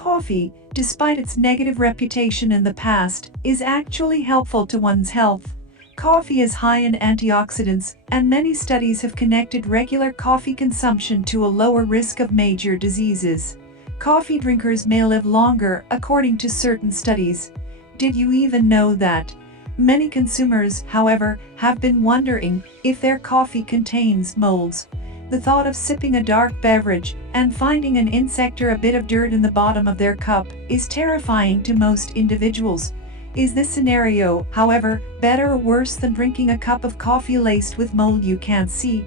Coffee, despite its negative reputation in the past, is actually helpful to one's health. Coffee is high in antioxidants, and many studies have connected regular coffee consumption to a lower risk of major diseases. Coffee drinkers may live longer, according to certain studies. Did you even know that? Many consumers, however, have been wondering if their coffee contains molds. The thought of sipping a dark beverage and finding an insect or a bit of dirt in the bottom of their cup is terrifying to most individuals. Is this scenario, however, better or worse than drinking a cup of coffee laced with mold you can't see?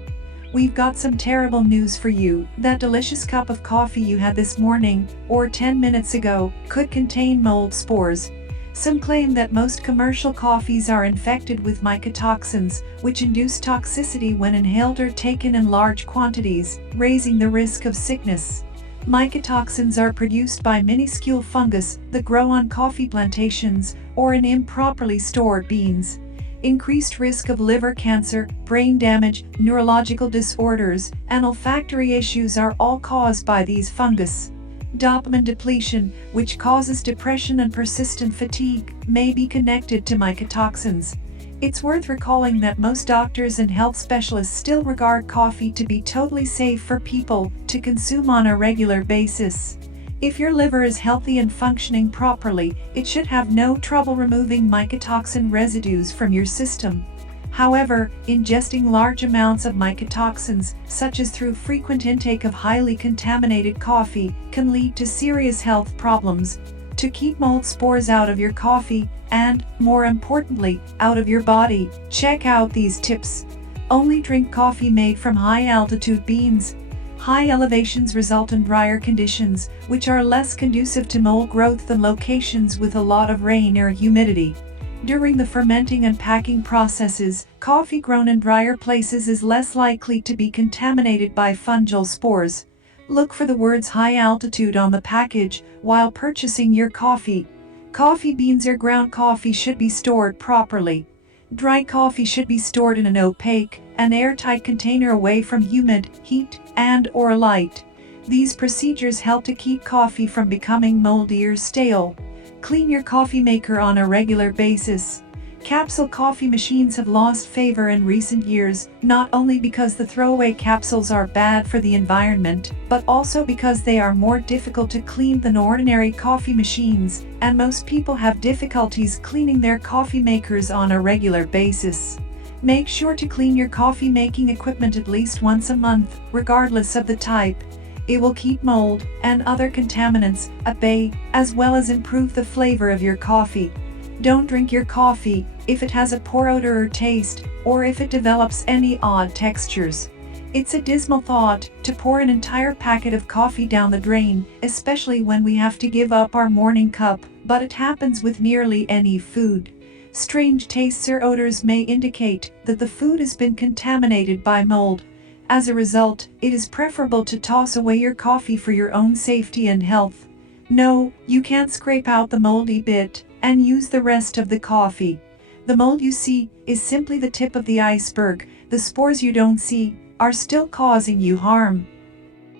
We've got some terrible news for you. That delicious cup of coffee you had this morning, or 10 minutes ago, could contain mold spores. Some claim that most commercial coffees are infected with mycotoxins, which induce toxicity when inhaled or taken in large quantities, raising the risk of sickness. Mycotoxins are produced by minuscule fungus that grow on coffee plantations or in improperly stored beans. Increased risk of liver cancer, brain damage, neurological disorders, and olfactory issues are all caused by these fungus. Dopamine depletion, which causes depression and persistent fatigue, may be connected to mycotoxins. It's worth recalling that most doctors and health specialists still regard coffee to be totally safe for people to consume on a regular basis. If your liver is healthy and functioning properly, it should have no trouble removing mycotoxin residues from your system. However, ingesting large amounts of mycotoxins, such as through frequent intake of highly contaminated coffee, can lead to serious health problems. To keep mold spores out of your coffee, and, more importantly, out of your body, check out these tips. Only drink coffee made from high-altitude beans. High elevations result in drier conditions, which are less conducive to mold growth than locations with a lot of rain or humidity. During the fermenting and packing processes, coffee grown in drier places is less likely to be contaminated by fungal spores. Look for the words high altitude on the package while purchasing your coffee. Coffee beans or ground coffee should be stored properly. Dry coffee should be stored in an opaque and airtight container away from humid, heat, and/or light. These procedures help to keep coffee from becoming moldy or stale. Clean your coffee maker on a regular basis. Capsule coffee machines have lost favor in recent years, not only because the throwaway capsules are bad for the environment, but also because they are more difficult to clean than ordinary coffee machines, and most people have difficulties cleaning their coffee makers on a regular basis. Make sure to clean your coffee making equipment at least once a month, regardless of the type. It will keep mold and other contaminants at bay, as well as improve the flavor of your coffee. Don't drink your coffee if it has a poor odor or taste, or if it develops any odd textures. It's a dismal thought to pour an entire packet of coffee down the drain, especially when we have to give up our morning cup, but it happens with nearly any food. Strange tastes or odors may indicate that the food has been contaminated by mold. As a result, it is preferable to toss away your coffee for your own safety and health. No, you can't scrape out the moldy bit and use the rest of the coffee. The mold you see is simply the tip of the iceberg. The spores you don't see are still causing you harm.